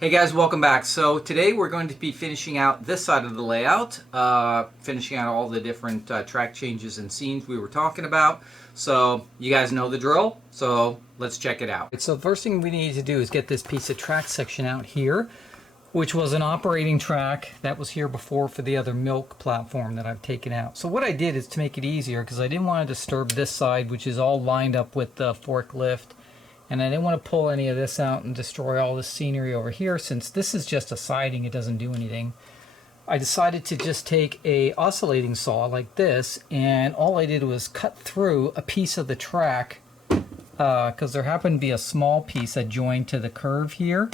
Hey guys, welcome back. So today we're going to be finishing out this side of the layout, finishing out all the different track changes and scenes we were talking about. So you guys know the drill, so let's check it out. So the first thing we need to do is get this piece of track section out here, which was an operating track that was here before for the other milk platform that I've taken out. So what I did is to make it easier, because I didn't want to disturb this side, which is all lined up with the forklift, and I didn't want to pull any of this out and destroy all this scenery over here. Since this is just a siding, it doesn't do anything. I decided to just take a oscillating saw like this, and all I did was cut through a piece of the track, because there happened to be a small piece that joined to the curve here,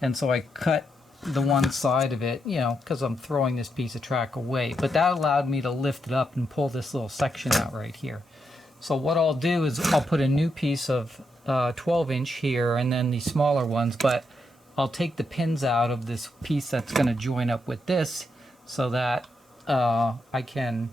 and so I cut the one side of it, you know, because I'm throwing this piece of track away. But that allowed me to lift it up and pull this little section out right here. So what I'll do is I'll put a new piece of 12-inch here, and then the smaller ones, but I'll take the pins out of this piece that's going to join up with this, so that I can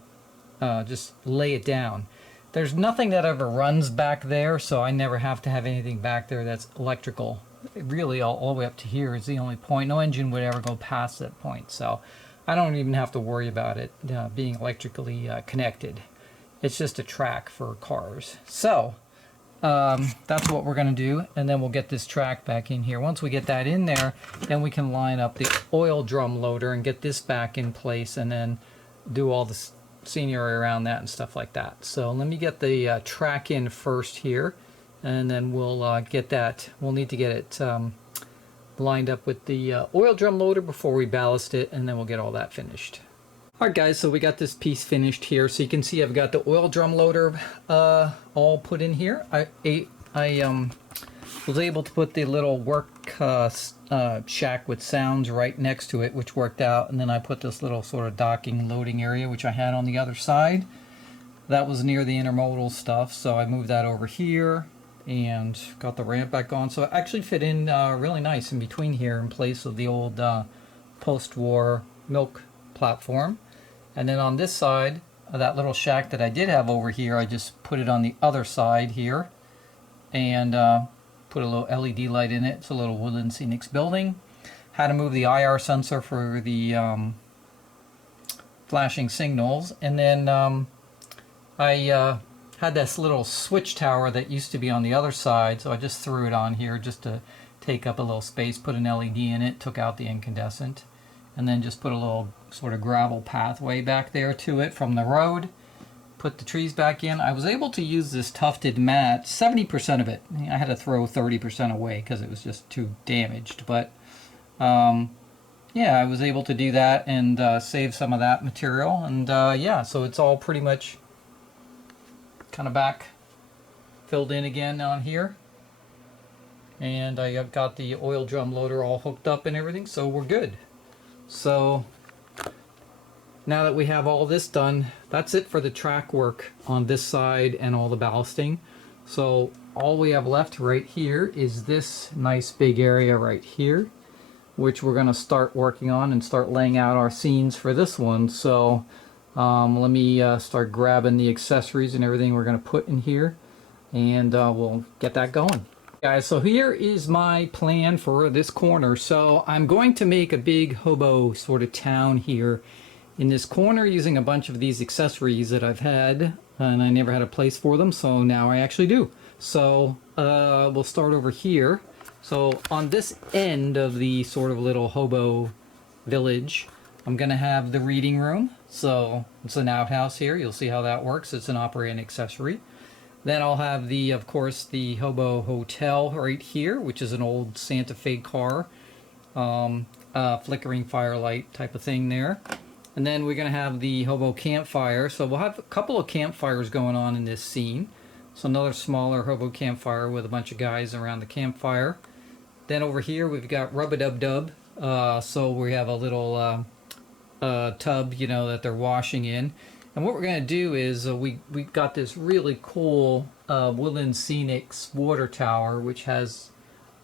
just lay it down. There's nothing that ever runs back there, so I never have to have anything back there that's electrical. Really all the way up to here is the only point. No engine would ever go past that point, so I don't even have to worry about it being electrically connected. It's just a track for cars. So that's what we're going to do, and then we'll get this track back in here. Once we get that in there, then we can line up the oil drum loader and get this back in place, and then do all the scenery around that and stuff like that. So let me get the track in first here, and then we'll get that. We'll need to get it lined up with the oil drum loader before we ballast it, and then we'll get all that finished. Alright guys, so we got this piece finished here. So you can see I've got the oil drum loader all put in here. I was able to put the little work shack with sounds right next to it, which worked out. And then I put this little sort of docking loading area, which I had on the other side. That was near the intermodal stuff, so I moved that over here and got the ramp back on. So it actually fit in really nice in between here in place of the old post-war milk platform. And then on this side, that little shack that I did have over here, I just put it on the other side here, and put a little LED light in it. It's a little Woodland Scenics building. Had to move the IR sensor for the flashing signals, and then I had this little switch tower that used to be on the other side, so I just threw it on here just to take up a little space, put an LED in it, took out the incandescent, and then just put a little sort of gravel pathway back there to it from the road. Put the trees back in. I was able to use this tufted mat, 70% of it. I had to throw 30% away because it was just too damaged. But yeah, I was able to do that and save some of that material. And yeah, so it's all pretty much kind of back filled in again on here. And I got the oil drum loader all hooked up and everything, so we're good. So now that we have all this done, that's it for the track work on this side and all the ballasting. So all we have left right here is this nice big area right here, which we're going to start working on and start laying out our scenes for this one. So let me start grabbing the accessories and everything we're going to put in here, and we'll get that going. Guys, so here is my plan for this corner. So I'm going to make a big hobo sort of town here in this corner using a bunch of these accessories that I've had, and I never had a place for them, so now I actually do. So we'll start over here. So on this end of the sort of little hobo village, I'm gonna have the reading room. So it's an outhouse here. You'll see how that works. It's an operating accessory. Then I'll have the, of course, the Hobo Hotel right here, which is an old Santa Fe car, flickering firelight type of thing there. And then we're going to have the Hobo Campfire. So we'll have a couple of campfires going on in this scene. So another smaller Hobo Campfire with a bunch of guys around the campfire. Then over here we've got Rub-a-Dub-Dub. So we have a little tub, you know, that they're washing in. And what we're going to do is we got this really cool Woodland Scenics water tower, which has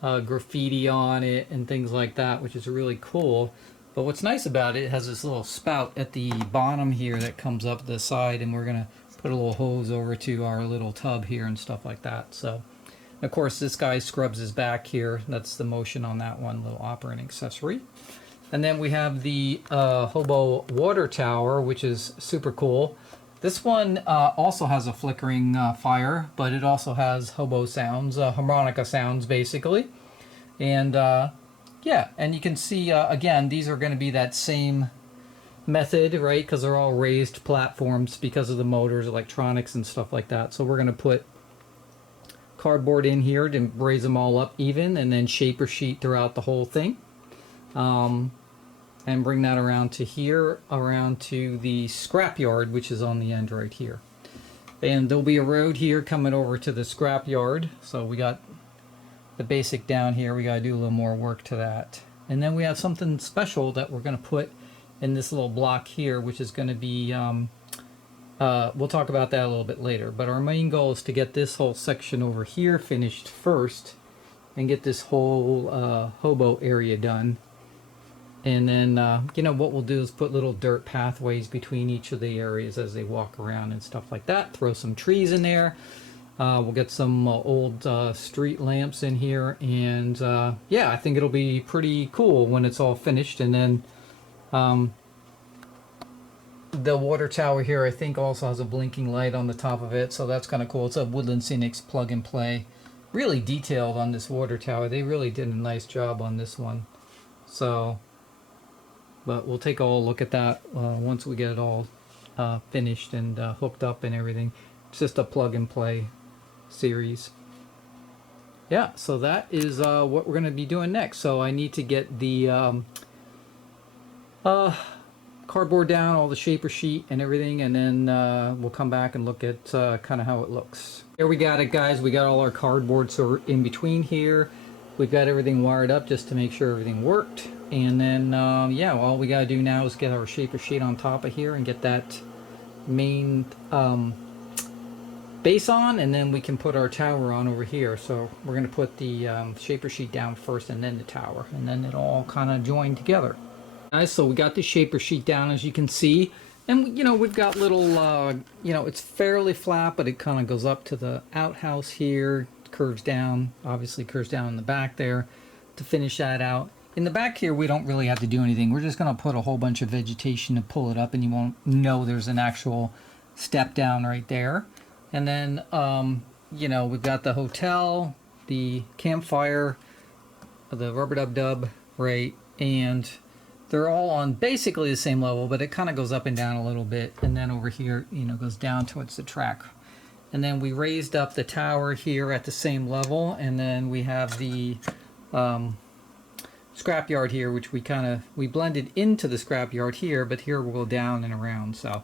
graffiti on it and things like that, which is really cool. But what's nice about it, it has this little spout at the bottom here that comes up the side, and we're going to put a little hose over to our little tub here and stuff like that. So And of course, this guy scrubs his back here. That's the motion on that one little operating accessory. And then we have the Hobo water tower, which is super cool. This one also has a flickering fire, but it also has hobo sounds, harmonica sounds basically. And yeah, and you can see again, these are going to be that same method, right? Because they're all raised platforms because of the motors, electronics, and stuff like that. So we're going to put cardboard in here to raise them all up even, and then shaper sheet throughout the whole thing. And bring that around to here, around to the scrapyard, which is on the end right here. And there'll be a road here coming over to the scrapyard. So we got the basic down here. We got to do a little more work to that. And then we have something special that we're going to put in this little block here, which is going to be, we'll talk about that a little bit later. But our main goal is to get this whole section over here finished first and get this whole hobo area done. And then, you know, what we'll do is put little dirt pathways between each of the areas as they walk around and stuff like that. Throw some trees in there. We'll get some old street lamps in here. And, yeah, I think it'll be pretty cool when it's all finished. And then the water tower here, I think, also has a blinking light on the top of it. So that's kind of cool. It's a Woodland Scenics plug and play. Really detailed on this water tower. They really did a nice job on this one. So... but we'll take a look at that once we get it all finished and hooked up and everything. It's just a plug and play series. Yeah, so that is what we're going to be doing next. So I need to get the cardboard down, all the shaper sheet and everything, and then we'll come back and look at kind of how it looks. Here we got it, guys. We got all our cardboard so in between here. We've got everything wired up just to make sure everything worked. And then, yeah, all we got to do now is get our shaper sheet on top of here and get that main base on, and then we can put our tower on over here. So we're going to put the shaper sheet down first and then the tower, and then it'll all kind of join together. Guys, so we got the shaper sheet down, as you can see. And, you know, we've got little, you know, it's fairly flat, but it kind of goes up to the outhouse here, curves down, obviously curves down in the back there to finish that out. In the back here, we don't really have to do anything. We're just going to put a whole bunch of vegetation to pull it up, and you won't know there's an actual step down right there. And then, you know, we've got the hotel, the campfire, the rubber dub, right? And they're all on basically the same level, but it kind of goes up and down a little bit. And then over here, you know, goes down towards the track. And then we raised up the tower here at the same level, and then we have the scrapyard here, which we blended into the scrapyard here, but here we'll go down and around. So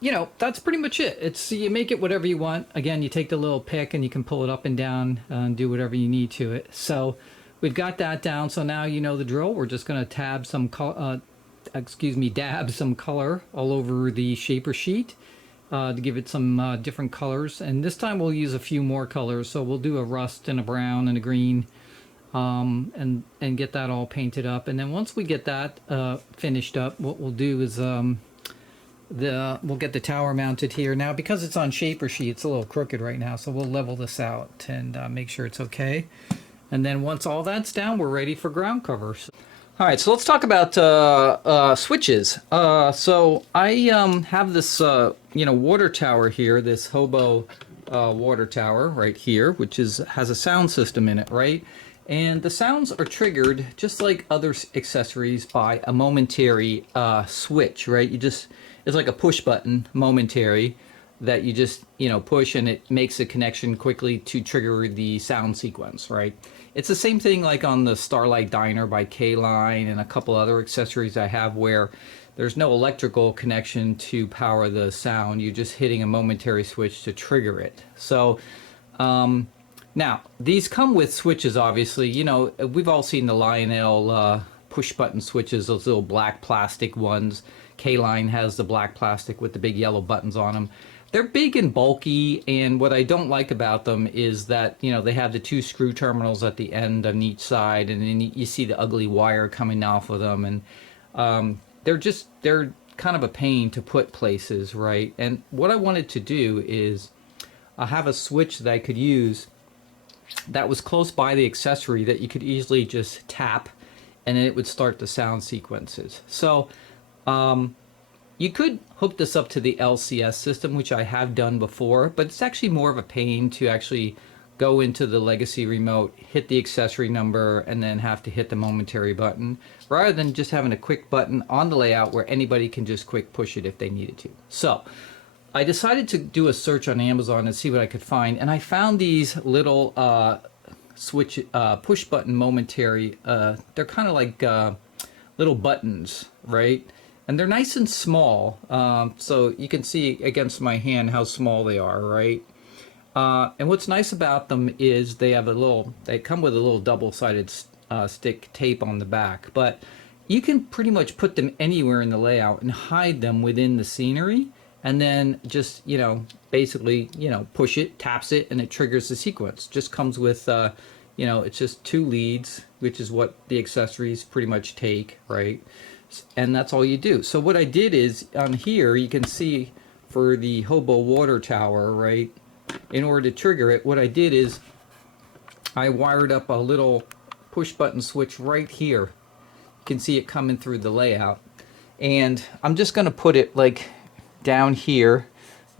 you know, that's pretty much it. It's, you make it whatever you want. Again, you take the little pick and you can pull it up and down and do whatever you need to it. So we've got that down. So now you know the drill. We're just going to dab some color all over the shaper sheet to give it some different colors. And this time we'll use a few more colors. So we'll do a rust and a brown and a green. And get that all painted up, and then once we get that finished up, what we'll do is we'll get the tower mounted here. Now, because it's on shaper sheet, it's a little crooked right now, so we'll level this out and make sure it's okay. And then once all that's down, we're ready for ground covers. All right, so let's talk about switches. So I have this you know, water tower here, this Hobo water tower right here, which has a sound system in it, right? And the sounds are triggered just like other accessories by a momentary switch, right? It's like a push button, momentary, that you just, you know, push and it makes a connection quickly to trigger the sound sequence, right? It's the same thing like on the Starlight Diner by K-Line and a couple other accessories I have where there's no electrical connection to power the sound. You're just hitting a momentary switch to trigger it. So, now, these come with switches, obviously. You know, we've all seen the Lionel push-button switches, those little black plastic ones. K-Line has the black plastic with the big yellow buttons on them. They're big and bulky, and what I don't like about them is that, you know, they have the two screw terminals at the end on each side, and then you see the ugly wire coming off of them, and they're kind of a pain to put places, right? And what I wanted to do is I have a switch that I could use that was close by the accessory that you could easily just tap, and then it would start the sound sequences. So you could hook this up to the LCS system, which I have done before, but it's actually more of a pain to actually go into the legacy remote, hit the accessory number, and then have to hit the momentary button, rather than just having a quick button on the layout where anybody can just quick push it if they needed to. So I decided to do a search on Amazon and see what I could find, and I found these little push button momentary. They're kind of like little buttons, right? And they're nice and small, so you can see against my hand how small they are, right? And what's nice about them is they come with a little double-sided stick tape on the back, but you can pretty much put them anywhere in the layout and hide them within the scenery, and then just, basically, push it, taps it, and it triggers the sequence. Just comes with, it's just 2 leads, which is what the accessories pretty much take, right? And that's all you do. So what I did is, on here, you can see for the Hobo water tower, right? In order to trigger it, what I did is I wired up a little push button switch right here. You can see it coming through the layout. And I'm just going to put it like down here.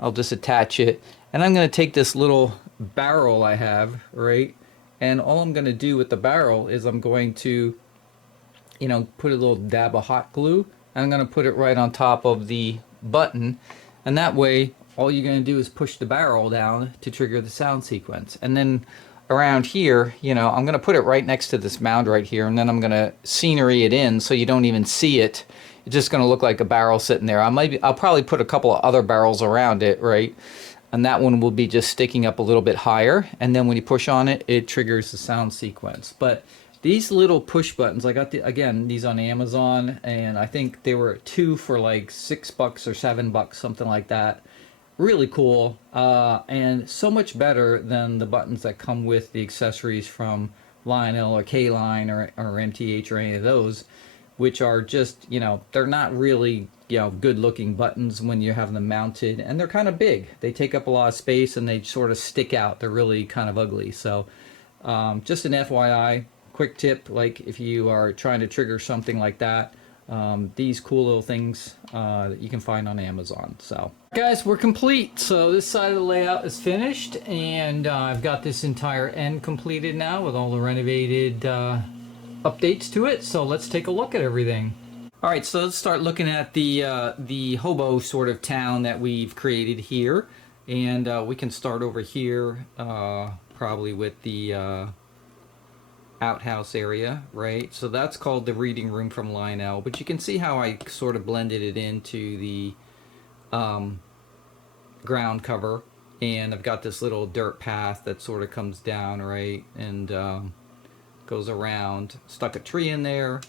I'll just attach it. And I'm going to take this little barrel I have, right? And all I'm going to do with the barrel is I'm going to put a little dab of hot glue. I'm going to put it right on top of the button, and that way all you're going to do is push the barrel down to trigger the sound sequence. And then around here, I'm going to put it right next to this mound right here, and then I'm going to scenery it in so you don't even see it. It's just going to look like a barrel sitting there. I'll probably put a couple of other barrels around it, right? And that one will be just sticking up a little bit higher, and then when you push on it, it triggers the sound sequence. But these little push buttons, I got these on Amazon, and I think they were 2 for like $6 or $7, something like that. Really cool, and so much better than the buttons that come with the accessories from Lionel or K-Line or MTH or any of those, which are just, they're not really, good looking buttons when you have them mounted, and they're kind of big. They take up a lot of space and they sort of stick out. They're really kind of ugly. So just an FYI. Quick tip, like if you are trying to trigger something like that, these cool little things that you can find on Amazon. So guys, we're complete. So this side of the layout is finished, and I've got this entire end completed now with all the renovated updates to it. So let's take a look at everything. All right, so let's start looking at the Hobo sort of town that we've created here, and we can start over here probably with the outhouse area, right? So that's called the reading room from Lionel, but you can see how I sort of blended it into the ground cover, and I've got this little dirt path that sort of comes down, right, and goes around. Stuck a tree in there,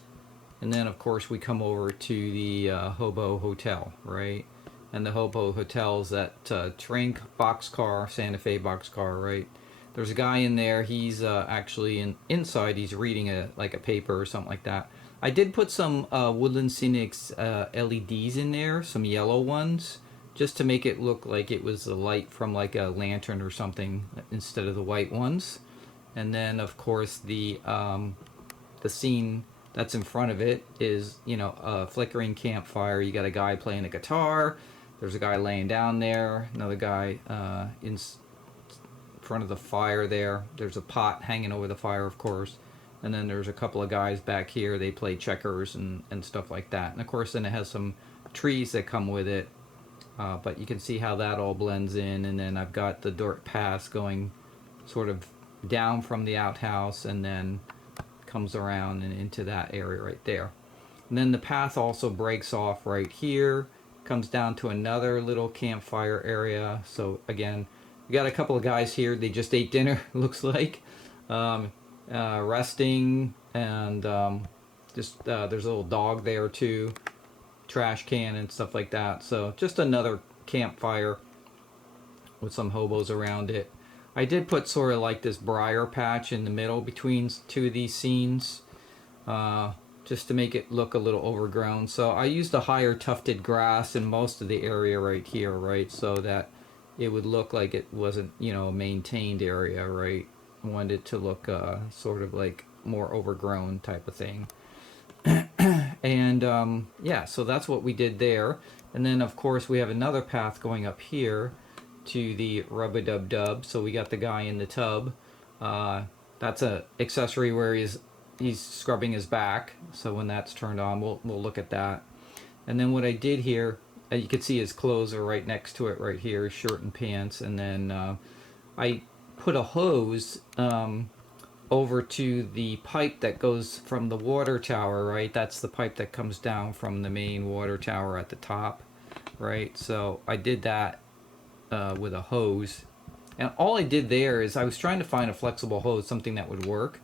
and then of course we come over to the Hobo Hotel, right? And the Hobo Hotel is that train boxcar, Santa Fe boxcar, right? There's a guy in there. He's actually inside. He's reading a paper or something like that. I did put some Woodland Scenics LEDs in there, some yellow ones, just to make it look like it was a light from like a lantern or something instead of the white ones. And then of course the scene that's in front of it is a flickering campfire. You got a guy playing a guitar. There's a guy laying down there. Another guy in front of the fire there. There's a pot hanging over the fire, of course, and then there's a couple of guys back here. They play checkers and stuff like that, and of course then it has some trees that come with it, but you can see how that all blends in. And then I've got the dirt paths going sort of down from the outhouse and then comes around and into that area right there. And then the path also breaks off right here, comes down to another little campfire area. So again, we got a couple of guys here. They just ate dinner, looks like, resting, and there's a little dog there too, trash can and stuff like that. So just another campfire with some hobos around it. I did put sort of like this briar patch in the middle between 2 of these scenes, just to make it look a little overgrown. So I used a higher tufted grass in most of the area right here, right, so that it would look like it wasn't, a maintained area, right? wanted it to look sort of like more overgrown type of thing. And yeah, so that's what we did there. And then of course we have another path going up here to the rub-a-dub-dub. So we got the guy in the tub. That's a accessory where he's scrubbing his back. So when that's turned on, we'll look at that. And then what I did here, you can see his clothes are right next to it right here, shirt and pants. And then I put a hose over to the pipe that goes from the water tower, right? That's the pipe that comes down from the main water tower at the top, right? So I did that with a hose. And all I did there is I was trying to find a flexible hose, something that would work.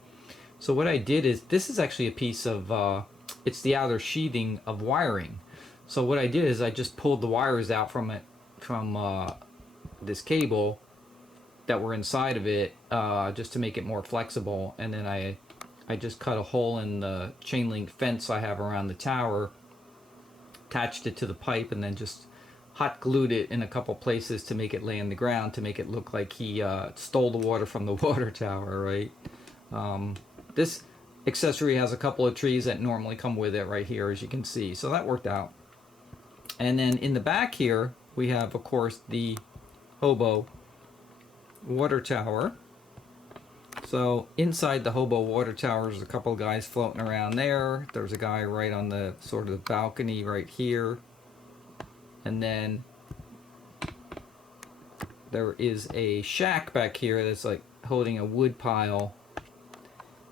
So what I did is, this is actually a piece of, it's the outer sheathing of wiring. So what I did is I just pulled the wires out from this cable that were inside of it, just to make it more flexible. And then I just cut a hole in the chain link fence I have around the tower, attached it to the pipe, and then just hot glued it in a couple places to make it lay on the ground, to make it look like he stole the water from the water tower, right? This accessory has a couple of trees that normally come with it right here, as you can see. So that worked out. And then in the back here, we have, of course, the Hobo water tower. So inside the Hobo water tower, there's a couple of guys floating around there. There's a guy right on the sort of balcony right here. And then there is a shack back here that's like holding a wood pile.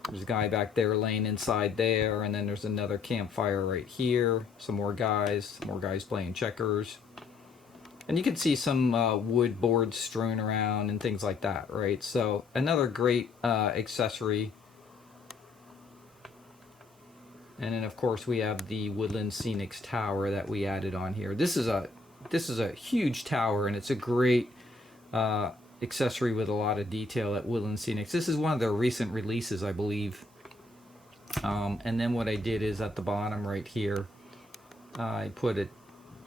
There's a guy back there laying inside there, and then there's another campfire right here. Some more guys playing checkers. And you can see some wood boards strewn around and things like that, right? So another great accessory. And then of course we have the Woodland Scenics tower that we added on here. This is a huge tower, and it's a great accessory with a lot of detail at Woodland Scenics. This is one of their recent releases, I believe. And then what I did is at the bottom right here, I put a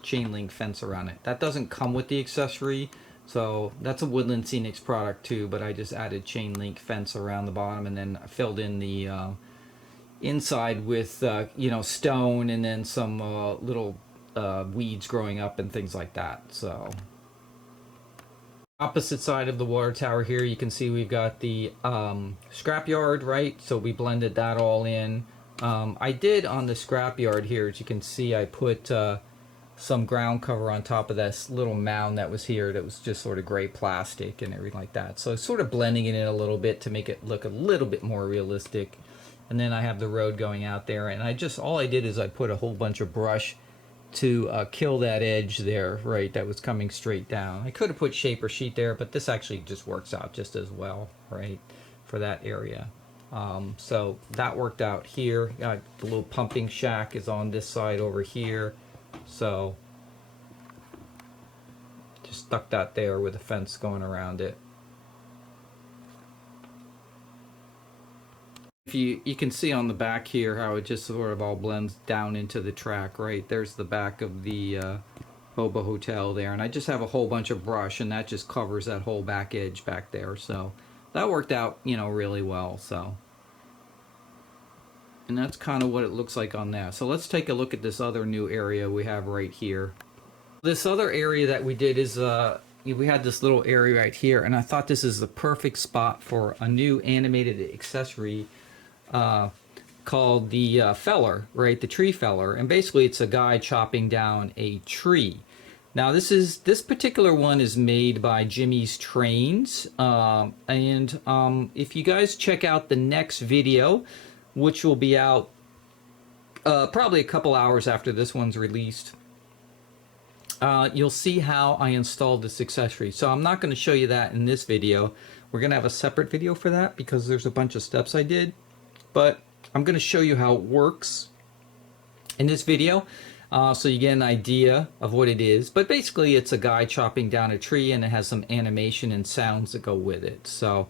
chain link fence around it. That doesn't come with the accessory, so that's a Woodland Scenics product too, but I just added chain link fence around the bottom, and then I filled in the inside with stone, and then some little weeds growing up and things like that. So opposite side of the water tower here, you can see we've got the scrapyard, right? So we blended that all in. I did on the scrapyard here, as you can see, I put some ground cover on top of this little mound that was here that was just sort of gray plastic and everything like that. So sort of blending it in a little bit to make it look a little bit more realistic. And then I have the road going out there, and all I did is I put a whole bunch of brush to kill that edge there, right, that was coming straight down. I could have put shaper sheet there, but this actually just works out just as well, right, for that area. So that worked out here. The little pumping shack is on this side over here. So just stuck that there with a fence going around it. If you can see on the back here how it just sort of all blends down into the track, right? There's the back of the Hobo Hotel there, and I just have a whole bunch of brush, and that just covers that whole back edge back there. So that worked out, really well. So, and that's kind of what it looks like on that. So let's take a look at this other new area we have right here. This other area that we did is we had this little area right here, and I thought this is the perfect spot for a new animated accessory called the feller, right? The tree feller. And basically it's a guy chopping down a tree. Now this particular one is made by Jimmy's Trains, and if you guys check out the next video, which will be out probably a couple hours after this one's released, you'll see how I installed this accessory. So I'm not going to show you that in this video. We're going to have a separate video for that because there's a bunch of steps I did. But I'm going to show you how it works in this video, so you get an idea of what it is. But basically it's a guy chopping down a tree, and it has some animation and sounds that go with it. So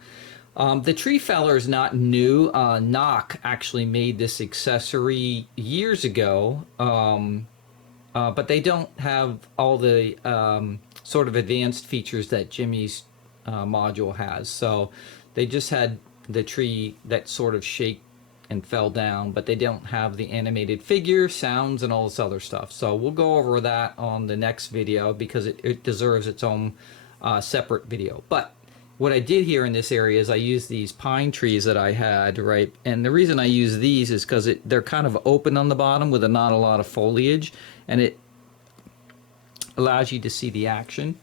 the tree feller is not new. Knock actually made this accessory years ago, but they don't have all the sort of advanced features that Jimmy's module has. So They just had the tree that sort of shake and fell down, but they don't have the animated figure, sounds, and all this other stuff. So we'll go over that on the next video because it deserves its own separate video. But what I did here in this area is I used these pine trees that I had, right? And the reason I use these is because they're kind of open on the bottom with not a lot of foliage, and it allows you to see the action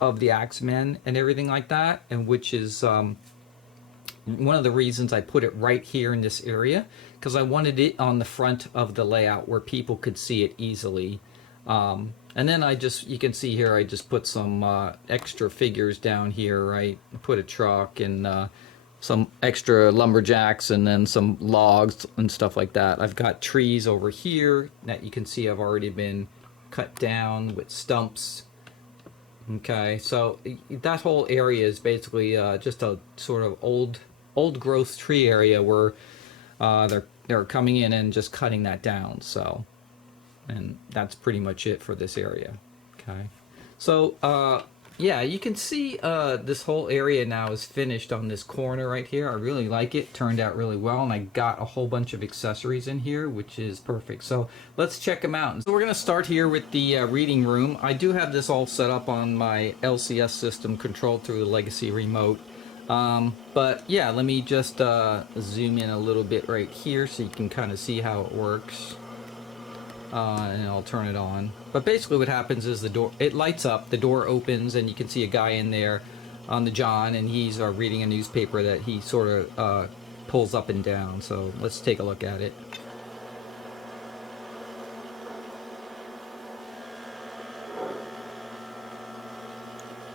of the axemen and everything like that, and which is one of the reasons I put it right here in this area, because I wanted it on the front of the layout where people could see it easily. And then you can see here, I just put some extra figures down here, right? Put a truck and some extra lumberjacks and then some logs and stuff like that. I've got trees over here that you can see have already been cut down with stumps. Okay, so that whole area is basically just a sort of old growth tree area where they're coming in and just cutting that down. So, and that's pretty much it for this area. Okay, so yeah, you can see this whole area now is finished on this corner right here. I really like it. Turned out really well, and I got a whole bunch of accessories in here, which is perfect. So let's check them out. So we're going to start here with the reading room. I do have this all set up on my LCS system controlled through the Legacy remote. But yeah, let me just zoom in a little bit right here so you can kind of see how it works. And I'll turn it on. But basically what happens is it lights up, the door opens, and you can see a guy in there on the john, and he's reading a newspaper that he sort of pulls up and down. So let's take a look at it.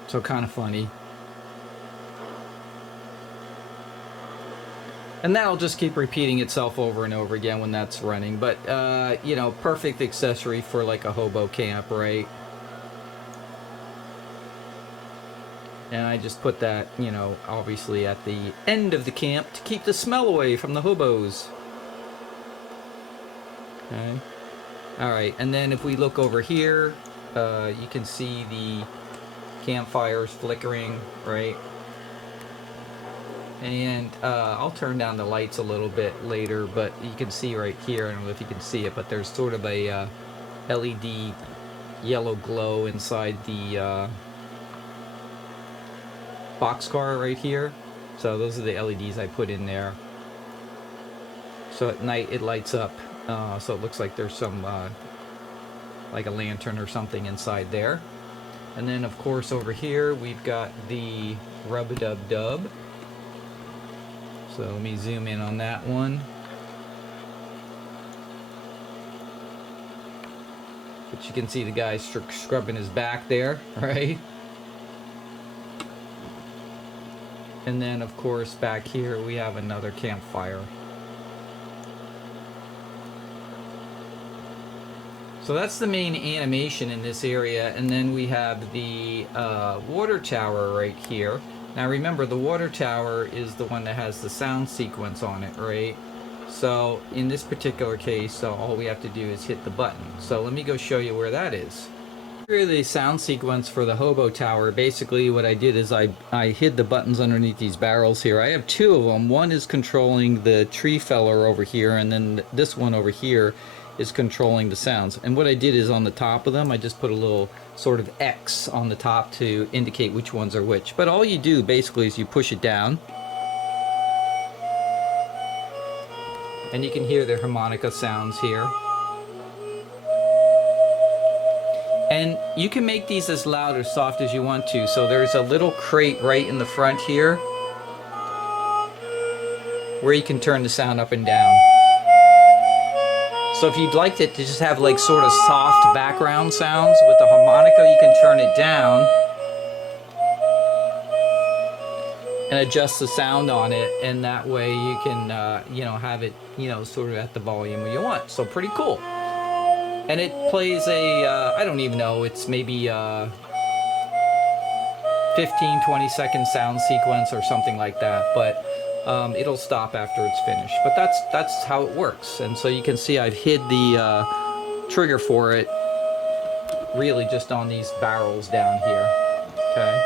So kind of funny. And that'll just keep repeating itself over and over again when that's running. But, you know, perfect accessory for like a hobo camp, right? And I just put that, you know, obviously at the end of the camp to keep the smell away from the hobos. Okay. Alright, and then if we look over here, you can see the campfires flickering, right? And I'll turn down the lights a little bit later, but you can see right here, I don't know if you can see it, but there's sort of a LED yellow glow inside the boxcar right here. So those are the LEDs I put in there. So at night it lights up, so it looks like there's some, like a lantern or something inside there. And then of course over here we've got the rub-a-dub-dub. So let me zoom in on that one. But you can see the guy scrubbing his back there, right? And then of course back here we have another campfire. So that's the main animation in this area, and then we have the water tower right here. Now remember, the water tower is the one that has the sound sequence on it, right? So in this particular case, all we have to do is hit the button. So let me go show you where that is. Here the sound sequence for the hobo tower. Basically what I did is I hid the buttons underneath these barrels here. I have two of them. One is controlling the tree feller over here, and then this one over here is controlling the sounds. And what I did is on the top of them, I just put a little sort of X on the top to indicate which ones are which. But all you do basically is you push it down, and you can hear the harmonica sounds here. And you can make these as loud or soft as you want to. So there's a little crate right in the front here where you can turn the sound up and down. So if you'd like it to just have like sort of soft background sounds with the harmonica, you can turn it down and adjust the sound on it, and that way you can you know, have it, you know, sort of at the volume you want. So pretty cool. And it plays a I don't even know, it's maybe 15-20 second sound sequence or something like that, but it'll stop after it's finished. But that's how it works. And so you can see I've hid the trigger for it really just on these barrels down here. Okay.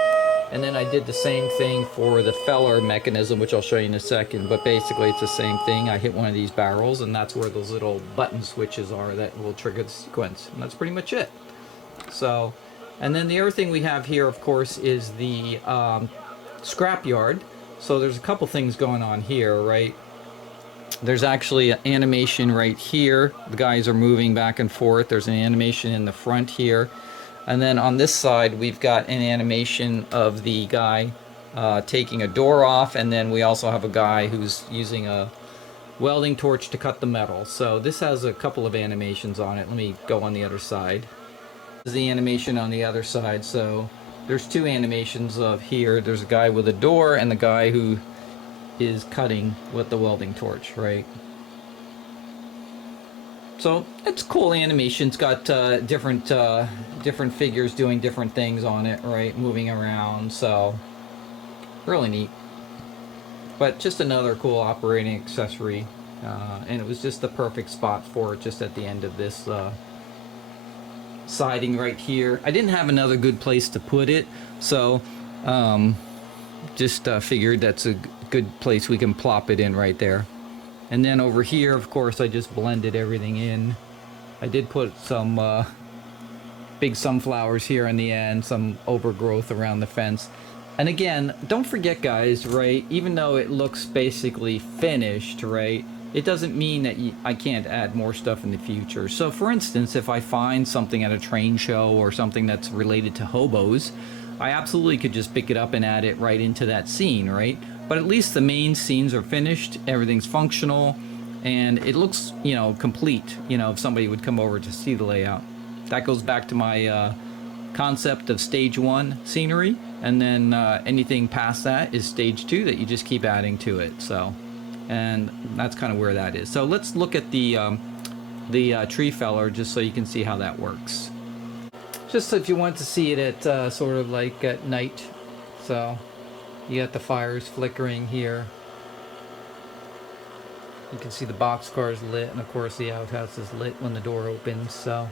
And then I did the same thing for the feller mechanism, which I'll show you in a second. But basically it's the same thing. I hit one of these barrels, and that's where those little button switches are that will trigger the sequence. And that's pretty much it. So, and then the other thing we have here, of course, is the scrapyard. So there's a couple things going on here, right? There's actually an animation right here. The guys are moving back and forth. There's an animation in the front here. And then on this side, we've got an animation of the guy taking a door off. And then we also have a guy who's using a welding torch to cut the metal. So this has a couple of animations on it. Let me go on the other side. This is the animation on the other side. So there's two animations of here. There's a guy with a door and the guy who is cutting with the welding torch, right? So it's cool animation. It's got different figures doing different things on it, right? Moving around. So really neat. But just another cool operating accessory, and it was just the perfect spot for it, just at the end of this siding right here. I didn't have another good place to put it, so just figured that's a good place we can plop it in right there. And then over here, of course, I just blended everything in. I did put some big sunflowers here in the end, some overgrowth around the fence. And again, don't forget, guys, right, even though it looks basically finished, right, it doesn't mean that I can't add more stuff in the future. So for instance, if I find something at a train show or something that's related to hobos, I absolutely could just pick it up and add it right into that scene, right? But at least the main scenes are finished, everything's functional, and it looks, you know, complete, you know, if somebody would come over to see the layout. That goes back to my concept of stage 1 scenery, and then anything past that is stage 2 that you just keep adding to it. So, and that's kind of where that is. So let's look at the tree feller just so you can see how that works. Just if you want to see it at sort of like at night. So you got the fires flickering here. You can see the boxcars lit, and of course the outhouse is lit when the door opens. So,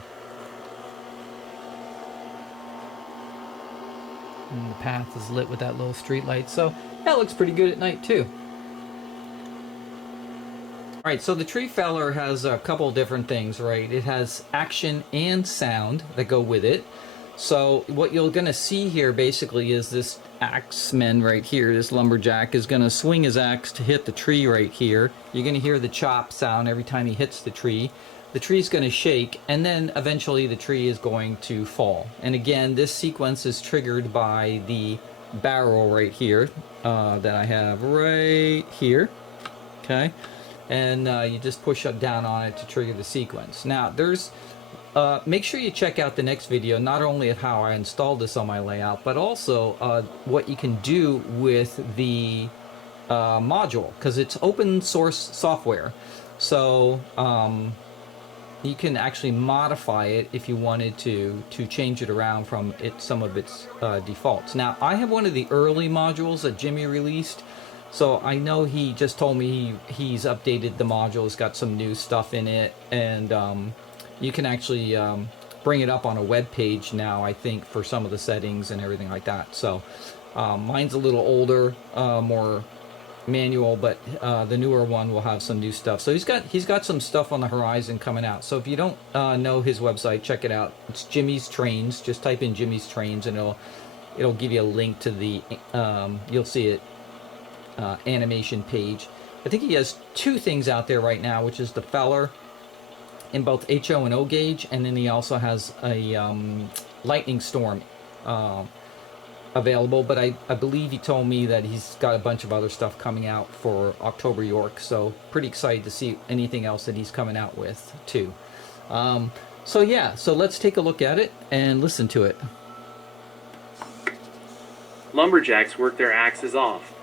and the path is lit with that little street light. So that looks pretty good at night too. Alright, so the tree feller has a couple different things, right? It has action and sound that go with it. So what you're going to see here basically is this axeman right here, this lumberjack, is going to swing his axe to hit the tree right here. You're going to hear the chop sound every time he hits the tree. The tree's going to shake, and then eventually the tree is going to fall. And again, this sequence is triggered by the barrel right here that I have right here. Okay. And you just push up down on it to trigger the sequence. Now, there's make sure you check out the next video, not only of how I installed this on my layout, but also what you can do with the module, because it's open source software. So you can actually modify it if you wanted to change it around from some of its defaults. Now, I have one of the early modules that Jimmy released. So I know he just told me he's updated the module, it's got some new stuff in it, and you can actually bring it up on a web page now, I think, for some of the settings and everything like that. So mine's a little older, more manual, but the newer one will have some new stuff. So he's got some stuff on the horizon coming out. So if you don't know his website, check it out. It's Jimmy's Trains. Just type in Jimmy's Trains, and it'll give you a link to the you'll see it. Animation page. I think he has two things out there right now, which is the feller in both HO and O gauge, and then he also has a lightning storm available, but I believe he told me that he's got a bunch of other stuff coming out for October York, so pretty excited to see anything else that he's coming out with too. So yeah, so let's take a look at it and listen to it. Lumberjacks work their axes off.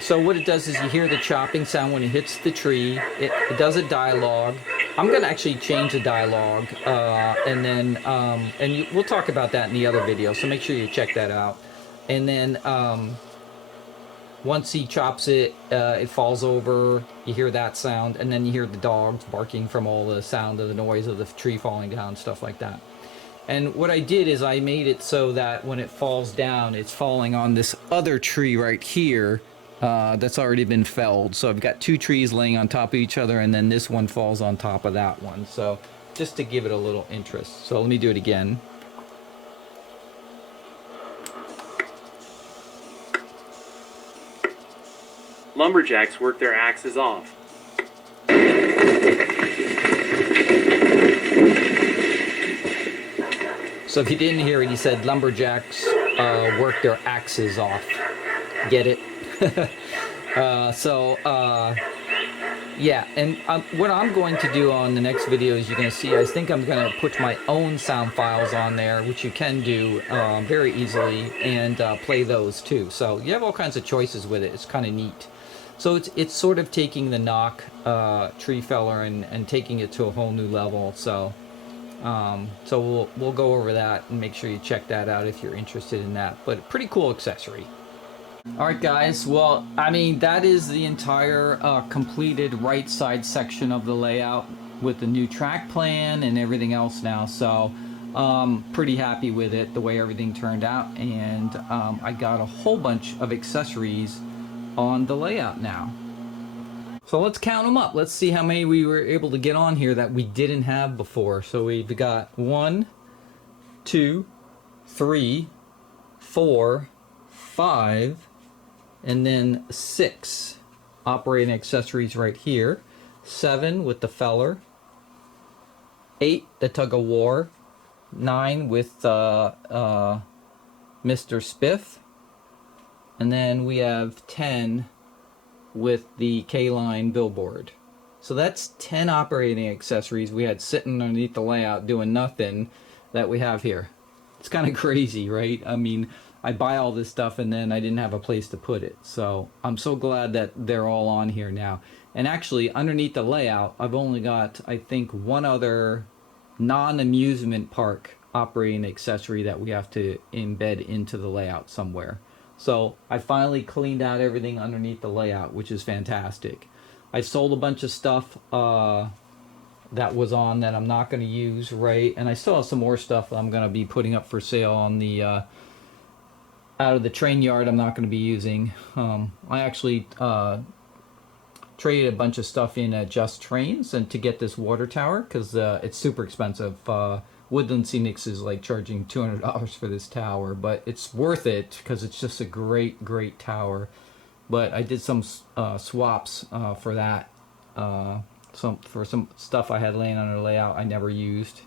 So what it does is you hear the chopping sound when it hits the tree. It does a dialogue, I'm going to actually change the dialogue, and then we'll talk about that in the other video, so make sure you check that out. And then once he chops it, it falls over, you hear that sound, and then you hear the dogs barking from all the sound of the noise of the tree falling down, stuff like that. And what I did is I made it so that when it falls down, it's falling on this other tree right here that's already been felled. So I've got two trees laying on top of each other, and then this one falls on top of that one. So just to give it a little interest. So let me do it again. Lumberjacks work their axes off. So if you didn't hear it, he said lumberjacks work their axes off. Get it? Yeah, and what I'm going to do on the next video is you're going to see, I think I'm going to put my own sound files on there, which you can do very easily, and play those too. So you have all kinds of choices with it. It's kind of neat. So it's sort of taking the knock tree feller and taking it to a whole new level. So we'll go over that and make sure you check that out if you're interested in that. But pretty cool accessory. Alright guys, well, I mean, that is the entire completed right side section of the layout with the new track plan and everything else now. So pretty happy with it, the way everything turned out, and I got a whole bunch of accessories on the layout now. So let's count them up. Let's see how many we were able to get on here that we didn't have before. So we've got 1, 2, 3, 4, 5, and then 6 operating accessories right here. 7 with the feller, 8 the tug of war, 9 with Mr. Spiff, and then we have 10 with the K-line billboard. So that's 10 operating accessories we had sitting underneath the layout doing nothing that we have here. It's kind of crazy, right? I mean, I buy all this stuff and then I didn't have a place to put it. So I'm so glad that they're all on here now. And actually, underneath the layout, I've only got, I think, one other non-amusement park operating accessory that we have to embed into the layout somewhere. So I finally cleaned out everything underneath the layout, which is fantastic. I sold a bunch of stuff that was on that I'm not going to use, right? And I still have some more stuff that I'm going to be putting up for sale on the out of the train yard. I'm not going to be using. I actually traded a bunch of stuff in at Just Trains and to get this water tower, because it's super expensive. Woodland Scenics is like charging $200 for this tower, but it's worth it because it's just a great tower. But I did some swaps for that, for some stuff I had laying on the layout I never used.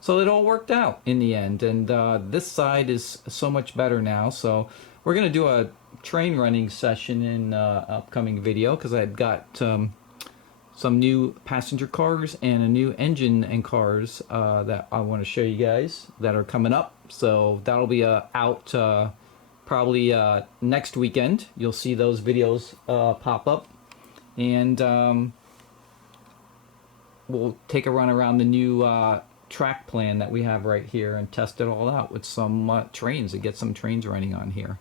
So it all worked out in the end, and this side is so much better now. So we're gonna do a train running session in upcoming video, because I've got some new passenger cars and a new engine and cars that I want to show you guys that are coming up. So that'll be out probably next weekend. You'll see those videos pop up, and we'll take a run around the new track plan that we have right here and test it all out with some trains and get some trains running on here.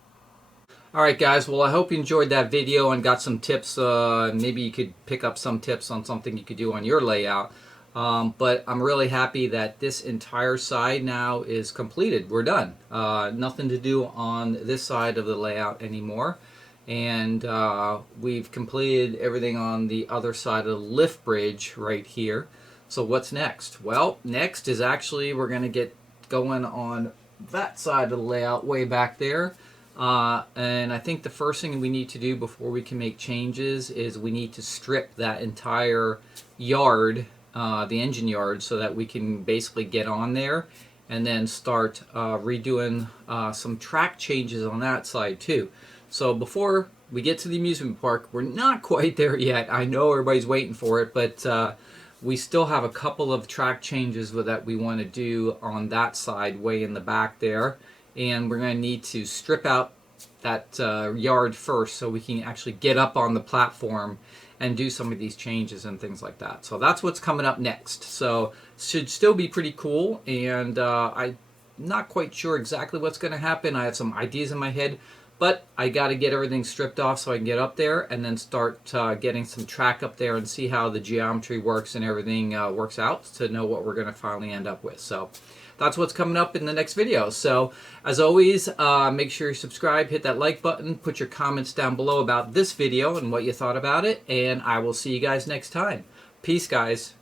Alright guys, well I hope you enjoyed that video and got some tips. Maybe you could pick up some tips on something you could do on your layout. But I'm really happy that this entire side now is completed. We're done. Nothing to do on this side of the layout anymore. And we've completed everything on the other side of the lift bridge right here. So what's next? Well, next is actually we're going to get going on that side of the layout way back there. And I think the first thing we need to do before we can make changes is we need to strip that entire yard, the engine yard, so that we can basically get on there and then start redoing some track changes on that side too. So before we get to the amusement park, we're not quite there yet. I know everybody's waiting for it, but we still have a couple of track changes that we want to do on that side way in the back there. And we're going to need to strip out yard first, so we can actually get up on the platform and do some of these changes and things like that. So that's what's coming up next. So should still be pretty cool, and I'm not quite sure exactly what's going to happen. I have some ideas in my head, but I got to get everything stripped off so I can get up there and then start getting some track up there and see how the geometry works and everything works out to know what we're going to finally end up with. So that's what's coming up in the next video. So as always, make sure you subscribe, hit that like button, put your comments down below about this video and what you thought about it, and I will see you guys next time. Peace, guys.